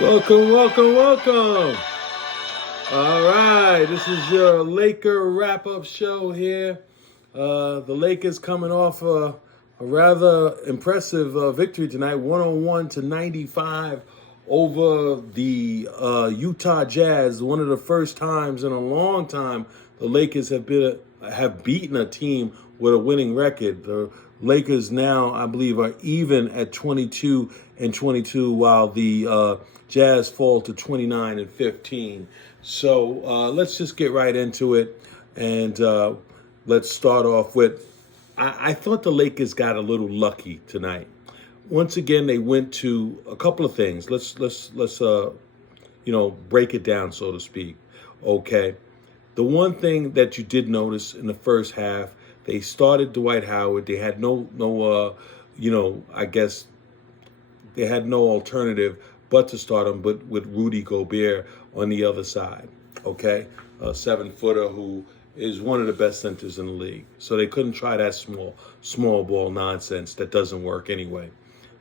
Welcome, welcome, welcome. All right, this is your Laker wrap-up show here. The Lakers coming off a rather impressive victory tonight, 101-95 over the Utah Jazz. One of the first times in a long time the Lakers have beaten a team with a winning record. The Lakers now, I believe, are even at 22-22, while the Jazz fall to 29-15. So let's just get right into it, and let's start off with. I thought the Lakers got a little lucky tonight. Once again, they went to a couple of things. Let's break it down, so to speak. Okay, the one thing that you did notice in the first half, they started Dwight Howard. They had I guess they had no alternative but to start him, but with Rudy Gobert on the other side. Okay, a 7-footer who is one of the best centers in the league. So they couldn't try that small ball nonsense that doesn't work anyway.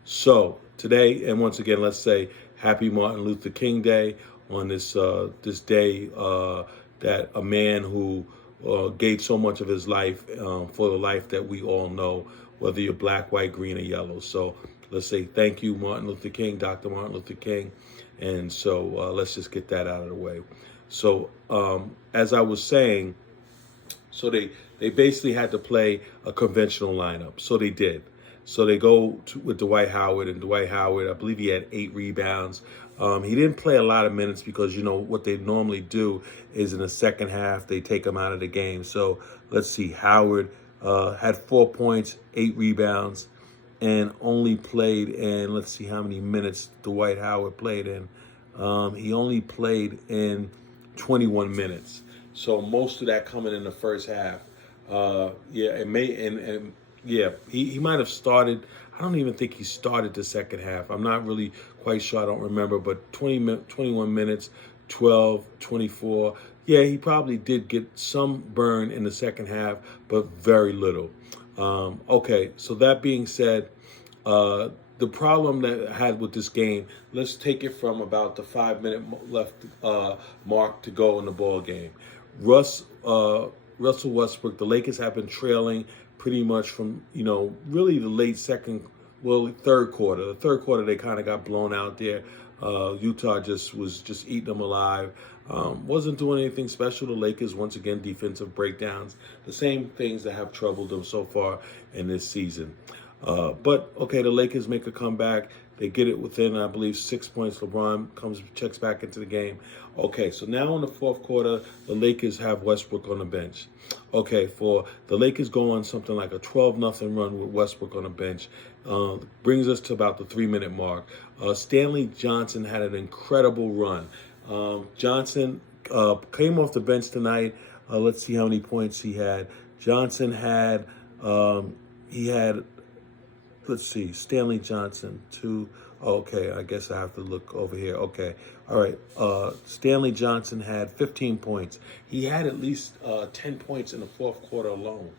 So today, and once again, let's say Happy Martin Luther King Day on this day that a man who gave so much of his life for the life that we all know, whether you're black, white, green, or yellow. So let's say thank you, Martin Luther King, Dr. Martin Luther King. And so let's just get that out of the way. So as I was saying, so they basically had to play a conventional lineup. So they did. So they with Dwight Howard, and Dwight Howard, I believe he had 8 rebounds. He didn't play a lot of minutes because, what they normally do is in the second half, they take him out of the game. So let's see, Howard had 4 points, 8 rebounds, and only played in, let's see how many minutes Dwight Howard played in. He only played in 21 minutes. So most of that coming in the first half. He might have started. I don't even think he started the second half. I'm not really quite sure. I don't remember. But 21 minutes, 12, 24. Yeah, he probably did get some burn in the second half, but very little. Okay, so that being said, the problem that I had with this game, let's take it from about the 5-minute left mark to go in the ball game. Russell Westbrook, the Lakers have been trailing pretty much from, really the third quarter. The third quarter, they kind of got blown out there. Utah was eating them alive. Wasn't doing anything special. The Lakers, once again, defensive breakdowns. The same things that have troubled them so far in this season. But, okay, the Lakers make a comeback. They get it within, I believe, 6 points. LeBron checks back into the game. Okay, so now in the fourth quarter, the Lakers have Westbrook on the bench. Okay, for the Lakers go on something like a 12-0 run with Westbrook on the bench. Brings us to about the 3-minute mark. Stanley Johnson had an incredible run. Johnson came off the bench tonight. Let's see how many points he had. Johnson had, let's see, Stanley Johnson, 2. Okay, I guess I have to look over here. Okay, all right. Stanley Johnson had 15 points. He had at least 10 points in the fourth quarter alone.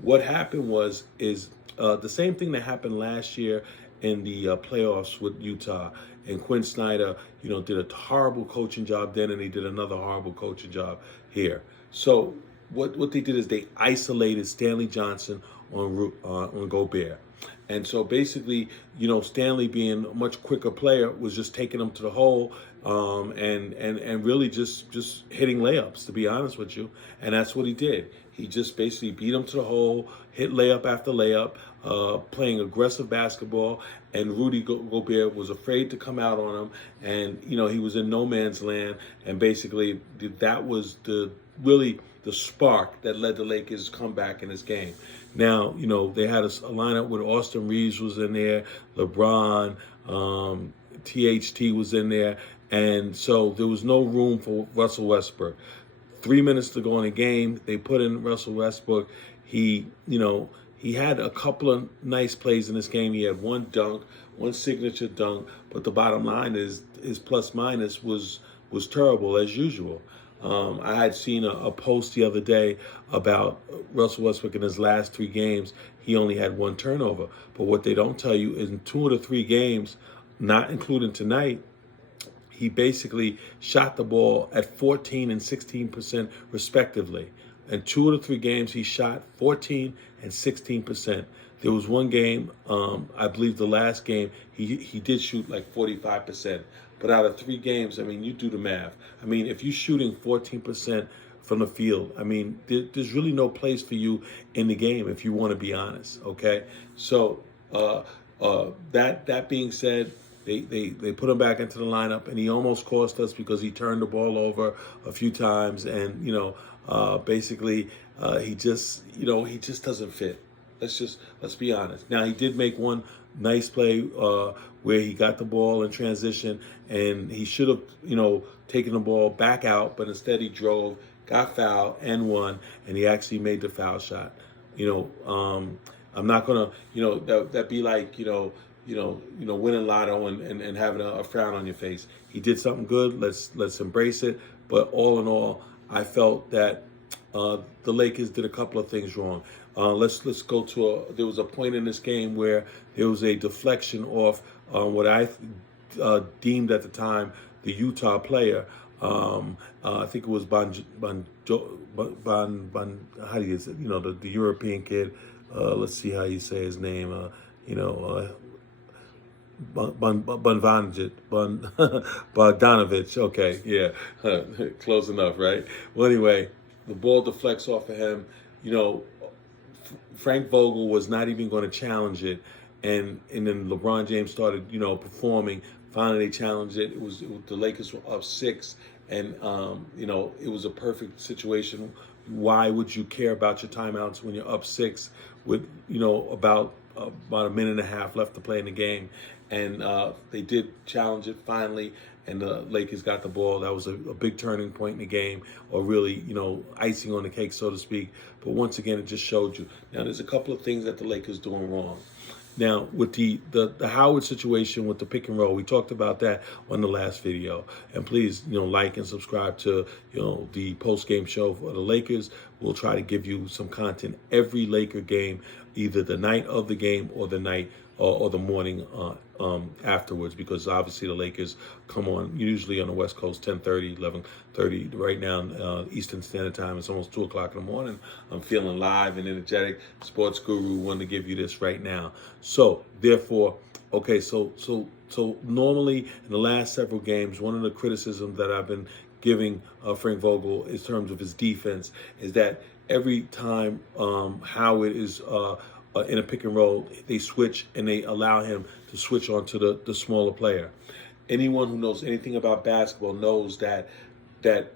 What happened is the same thing that happened last year in the playoffs with Utah. And Quinn Snyder, did a horrible coaching job then, and he did another horrible coaching job here. So what they did is they isolated Stanley Johnson on Gobert. And so basically, Stanley being a much quicker player was just taking him to the hole and really just hitting layups, to be honest with you. And that's what he did. He just basically beat him to the hole, hit layup after layup, playing aggressive basketball. And Rudy Gobert was afraid to come out on him. And, he was in no man's land. And basically, that was the spark that led the Lakers come back in this game. Now, they had a lineup with Austin Reeves was in there, LeBron, THT was in there, and so there was no room for Russell Westbrook. 3 minutes to go in the game, they put in Russell Westbrook. He had a couple of nice plays in this game. He had one dunk, one signature dunk, but the bottom line is his plus minus was terrible as usual. I had seen a post the other day about Russell Westbrook in his last 3 games. He only had 1 turnover. But what they don't tell you is in 2 of the 3 games, not including tonight, he basically shot the ball at 14 and 16% respectively. In 2 of the 3 games, he shot 14 and 16%. There was one game, I believe the last game, he did shoot like 45%. But out of 3 games, I mean, you do the math. I mean, if you're shooting 14% from the field, I mean, there's really no place for you in the game if you want to be honest, okay? So that being said, they put him back into the lineup, and he almost cost us because he turned the ball over a few times, and basically he just doesn't fit. Let's be honest. Now he did make one nice play where he got the ball in transition, and he should have taken the ball back out, but instead he drove, got fouled, and won, and he actually made the foul shot. I'm not gonna that be like winning lotto and having a frown on your face. He did something good. Let's embrace it. But all in all, I felt that the Lakers did a couple of things wrong. Let's go to there was a point in this game where there was a deflection off what I deemed at the time the Utah player. I think it was how do you say, the European kid. Let's see how you say his name. Bogdanovich. Okay, yeah, close enough, right? Well, anyway, the ball deflects off of him. Frank Vogel was not even going to challenge it, and then LeBron James started, performing. Finally, they challenged it. The Lakers were up 6, and it was a perfect situation. Why would you care about your timeouts when you're up 6 with about a minute and a half left to play in the game? And they did challenge it finally, and the Lakers got the ball. That was a big turning point in the game, or really, icing on the cake, so to speak. But once again, it just showed you. Now, there's a couple of things that the Lakers doing wrong. Now, with the Howard situation with the pick and roll, we talked about that on the last video. And please, like and subscribe to, the post-game show for the Lakers. We'll try to give you some content every Laker game, either the night of the game or the night or the morning afterwards, because obviously the Lakers come on usually on the West Coast 10:30, 11:30. Right now, Eastern Standard Time, it's almost 2 o'clock in the morning. I'm feeling live and energetic. Sports Guru wanted to give you this right now. So therefore, okay, so normally in the last several games, one of the criticisms that I've been giving Frank Vogel in terms of his defense is that every time Howard is in a pick and roll, they switch and they allow him to switch onto the smaller player. Anyone who knows anything about basketball knows that the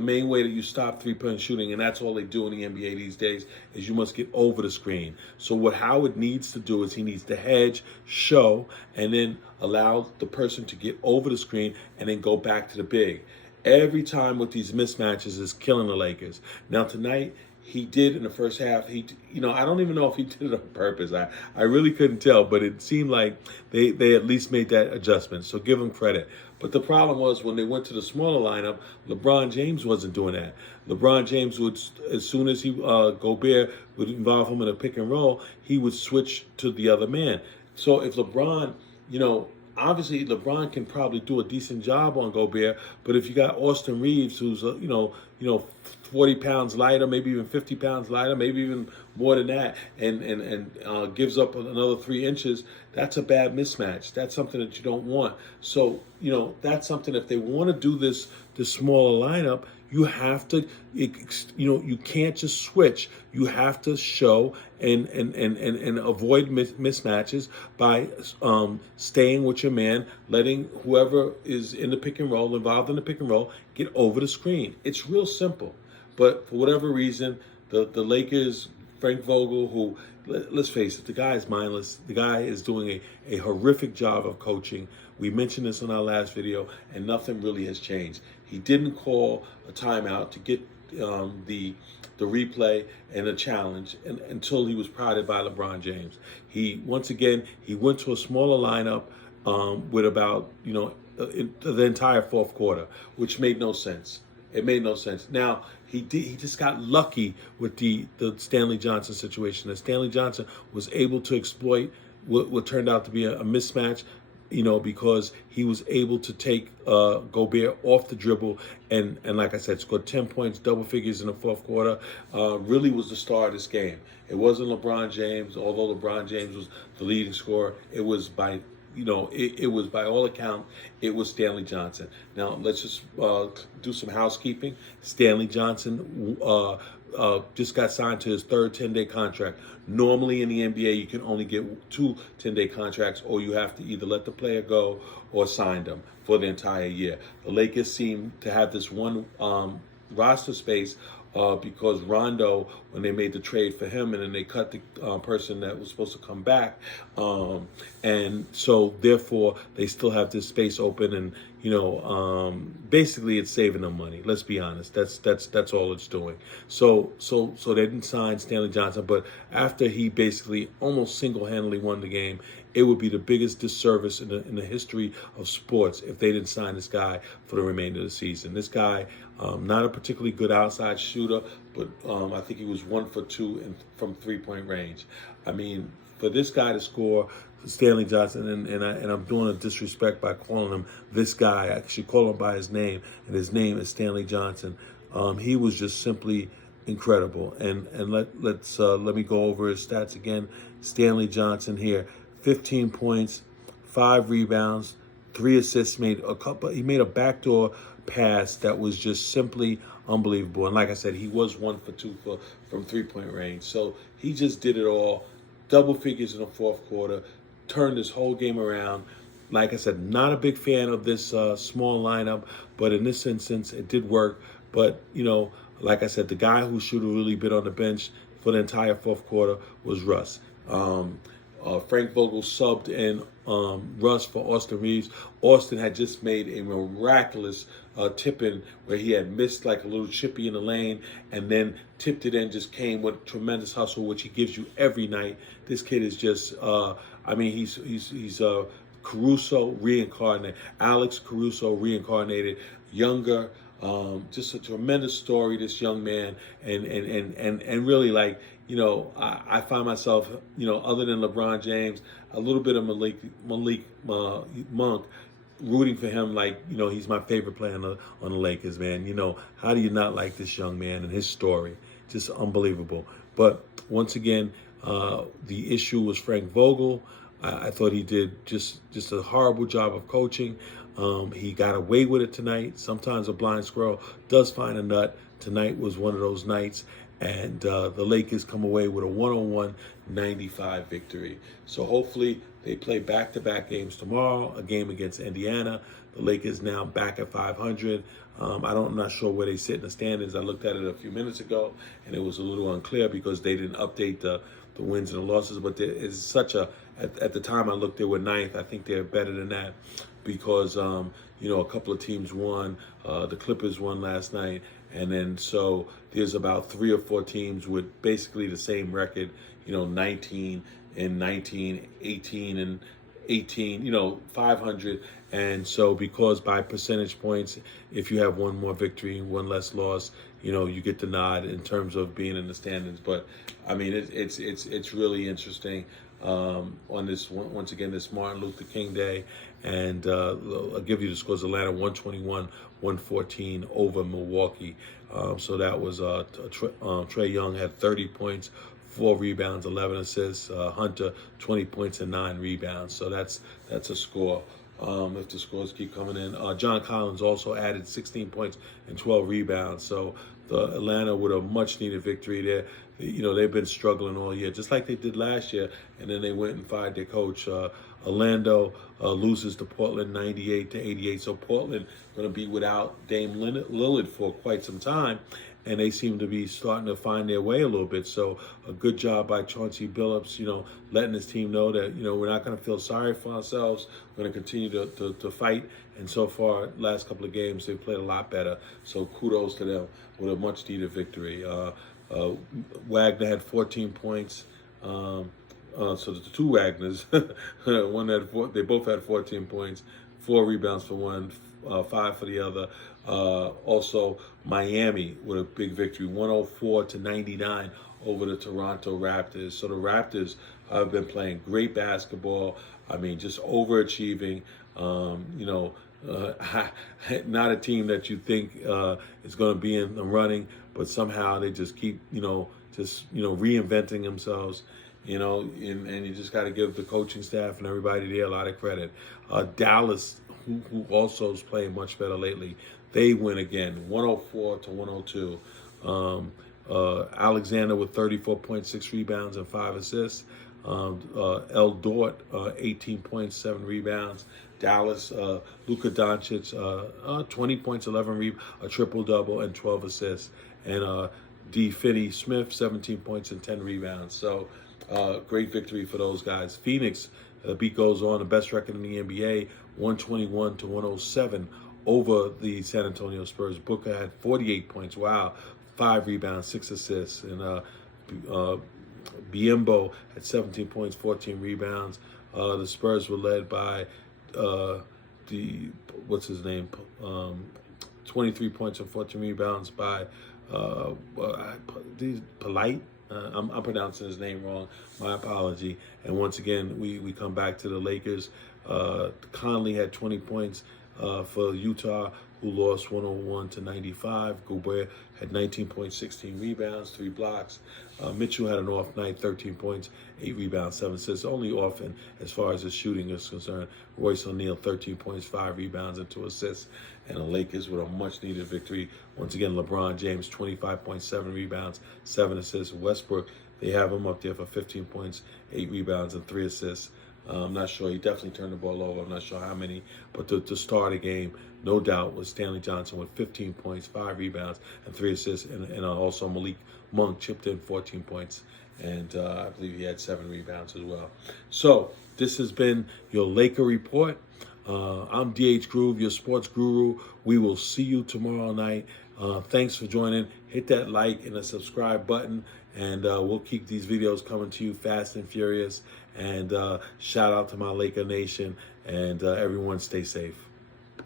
main way that you stop three-point shooting, and that's all they do in the NBA these days, is you must get over the screen. So what Howard needs to do is he needs to hedge, show, and then allow the person to get over the screen and then go back to the big. Every time with these mismatches is killing the Lakers. Now tonight, he did in the first half. I don't even know if he did it on purpose. I really couldn't tell, but it seemed like they at least made that adjustment. So give him credit. But the problem was when they went to the smaller lineup, LeBron James wasn't doing that. LeBron James would, as soon as Gobert would involve him in a pick and roll, he would switch to the other man. So if LeBron, obviously LeBron can probably do a decent job on Gobert, but if you got Austin Reeves, who's 40 pounds lighter, maybe even 50 pounds lighter, maybe even more than that, and gives up another 3 inches, that's a bad mismatch. That's something that you don't want. So, that's something, if they want to do this smaller lineup, you have to, you can't just switch. You have to show and avoid mismatches by staying with your man, letting whoever is in the pick and roll, involved in the pick and roll, get over the screen. It's real simple. But for whatever reason, the Lakers, Frank Vogel, who, let's face it, the guy is mindless. The guy is doing a horrific job of coaching. We mentioned this in our last video, and nothing really has changed. He didn't call a timeout to get the replay and a challenge until he was prodded by LeBron James. He went to a smaller lineup with about the entire fourth quarter, which made no sense. It made no sense. Now, he just got lucky with the Stanley Johnson situation. That Stanley Johnson was able to exploit what turned out to be a mismatch. because he was able to take Gobert off the dribble and like I said, scored 10 points, double figures in the fourth quarter. Really was the star of this game. It wasn't LeBron James, although LeBron James was the leading scorer. It was by it was by all accounts, it was Stanley Johnson. Now, let's just do some housekeeping. Stanley Johnson just got signed to his third 10-day contract. Normally in the NBA, you can only get two 10-day contracts, or you have to either let the player go or sign them for the entire year. The Lakers seem to have this one roster space because Rondo, when they made the trade for him, and then they cut the person that was supposed to come back, and so therefore they still have this space open, and basically it's saving them money. Let's be honest. That's all it's doing. So they didn't sign Stanley Johnson, but after he basically almost single-handedly won the game, it would be the biggest disservice in the history of sports if they didn't sign this guy for the remainder of the season. This guy, not a particularly good outside shooter, but I think he was 1 for 2 from three-point range. I mean, for this guy to score, Stanley Johnson, and I'm doing a disrespect by calling him this guy. I should call him by his name, and his name is Stanley Johnson. He was just simply incredible. And let me go over his stats again. Stanley Johnson here. 15 points, 5 rebounds, 3 assists. He made a backdoor pass that was just simply unbelievable. And like I said, he was 1 for 2 from three-point range. So he just did it all. Double figures in the fourth quarter, turned this whole game around. Like I said, not a big fan of this small lineup, but in this instance, it did work. But, like I said, the guy who should have really been on the bench for the entire fourth quarter was Russ. Frank Vogel subbed in Russ for Austin Reeves. Austin had just made a miraculous tip-in where he had missed like a little chippy in the lane and then tipped it in, just came with tremendous hustle, which he gives you every night. This kid is just, he's Caruso reincarnated, Alex Caruso reincarnated, younger. Just a tremendous story, this young man, and really, like, I find myself, other than LeBron James, a little bit of Malik Monk, rooting for him like, he's my favorite player on the Lakers, man. How do you not like this young man and his story? Just unbelievable. But once again, the issue was Frank Vogel. I thought he did just a horrible job of coaching. He got away with it tonight. Sometimes a blind squirrel does find a nut. Tonight was one of those nights, and the Lakers come away with a 101-95 victory. So hopefully they play back-to-back games tomorrow, a game against Indiana. The Lakers now back at 500. I'm not sure where they sit in the standings. I looked at it a few minutes ago, and it was a little unclear because they didn't update the wins and the losses. But there is such a, at the time I looked, they were ninth. I think they're better than that because, a couple of teams won. The Clippers won last night. And then so there's about 3 or 4 teams with basically the same record, 19 and 19, 18 and 18, 500. And so because by percentage points, if you have one more victory and one less loss, you get the nod in terms of being in the standings. But I mean, it's really interesting on this once again this Martin Luther King Day, and I'll give you the scores: Atlanta 121-114 over Milwaukee. So that was Trae Young had 30 points, 4 rebounds, 11 assists. Hunter 20 points and 9 rebounds. So that's a score. If the scores keep coming in, John Collins also added 16 points and 12 rebounds. So the Atlanta with a much needed victory there. They've been struggling all year, just like they did last year, and then they went and fired their coach. Orlando loses to Portland 98-88. So Portland going to be without Dame Lillard for quite some time, and they seem to be starting to find their way a little bit. So a good job by Chauncey Billups, letting his team know that, we're not going to feel sorry for ourselves. We're going to continue to fight. And so far, last couple of games, they've played a lot better. So kudos to them with a much-needed victory. Wagner had 14 points. So the two Wagners, they both had 14 points, 4 rebounds for one, 5 for the other. Also, Miami with a big victory, 104-99 over the Toronto Raptors. So the Raptors have been playing great basketball. I mean, just overachieving. You know, not a team that you think is going to be in the running, but somehow they just keep, reinventing themselves. And you just got to give the coaching staff and everybody there a lot of credit. Dallas, who also is playing much better lately, they win again, 104-102. Alexander with 34.6 rebounds and 5 assists. El Dort, 18 points, 7 rebounds. Dallas, Luka Doncic, 20 points, 11 a triple-double, and 12 assists. And D. Finney Smith, 17 points and 10 rebounds. So great victory for those guys. Phoenix, the beat goes on, the best record in the NBA, 121-107 over the San Antonio Spurs. Booker had 48 points. Wow. 5 rebounds, 6 assists. And Biyombo had 17 points, 14 rebounds. The Spurs were led by what's his name? 23 points and 14 rebounds by Polite. I'm pronouncing his name wrong. My apology. And once again, we come back to the Lakers. Conley had 20 points for Utah, who lost 101-95. Gobert had 19 points, 16 rebounds, 3 blocks. Mitchell had an off night, 13 points, 8 rebounds, 7 assists. Only off in as far as his shooting is concerned. Royce O'Neal, 13 points, 5 rebounds, and 2 assists. And the Lakers with a much-needed victory. Once again, LeBron James, 25.7 rebounds, 7 assists. Westbrook, they have him up there for 15 points, 8 rebounds, and 3 assists. I'm not sure. He definitely turned the ball over. I'm not sure how many. But to start a game, no doubt, was Stanley Johnson with 15 points, 5 rebounds, and 3 assists. And also Malik Monk chipped in 14 points. And I believe he had 7 rebounds as well. So this has been your Laker Report. I'm DH Groove, your sports guru. We will see you tomorrow night. Thanks for joining. Hit that like and the subscribe button. And we'll keep these videos coming to you fast and furious. And shout out to my Laker Nation. And everyone stay safe.